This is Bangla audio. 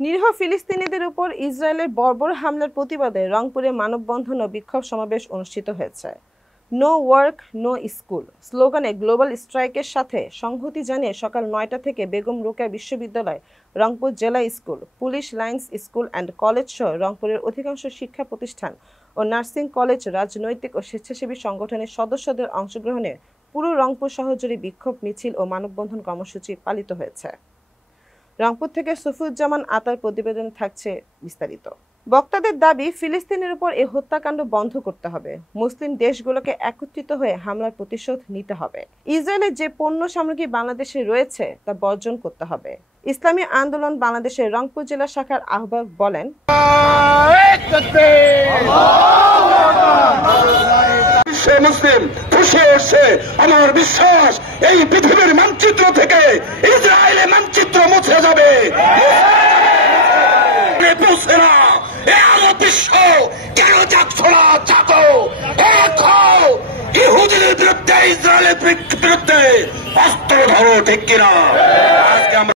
নিরীহ ফিলিস্তিনিদের উপর ইসরায়েলের বর্বর হামলার প্রতিবাদে রংপুরে মানববন্ধন ও বিক্ষোভ সমাবেশ অনুষ্ঠিত হয়েছে। নো ওয়ার্ক নো স্কুল স্লোগানে গ্লোবাল স্ট্রাইকের সাথে সংহতি জানিয়ে সকাল ৯টা থেকে বেগম রোকেয়া বিশ্ববিদ্যালয়, রংপুর জেলা school, police lines school and college সহ রংপুরের অধিকাংশ শিক্ষা প্রতিষ্ঠান ও নার্সিং কলেজ, রাজনৈতিক ও স্বেচ্ছাসেবী সংগঠনের সদস্যদের অংশগ্রহণে পুরো রংপুর শহর জুড়ে বিক্ষোভ মিছিল ও মানববন্ধন কর্মসূচি পালিত হয়েছে। রংপুর থেকে সফিউজ্জামান আতার প্রতিবেদন থাকছে বিস্তারিত। বক্তাদের দাবি, ফিলিস্তিনের উপর এই হত্যাকাণ্ড বন্ধ করতে হবে। মুসলিম দেশগুলোকে একত্রিত হয়ে হামলার প্রতিশোধ নিতে হবে। ইসরায়েলের যে পণ্য সামগ্রী বাংলাদেশে রয়েছে তা বর্জন করতে হবে। ইসলামী আন্দোলন বাংলাদেশের রংপুর জেলা শাখার আহ্বায়ক বলেন, মুসলিম খুশি এসছে। আমার বিশ্বাস এই পৃথিবীর মানচিত্র থেকে ইসরায়েলের মানচিত্র মুছে যাবে। বিশ্ব কেন যাচ্ছ না? জাতো ইহুদিদের বিরুদ্ধে, ইসরায়েলের বিরুদ্ধে অস্ত্র ধরো, ঠিক কিনা? আজকে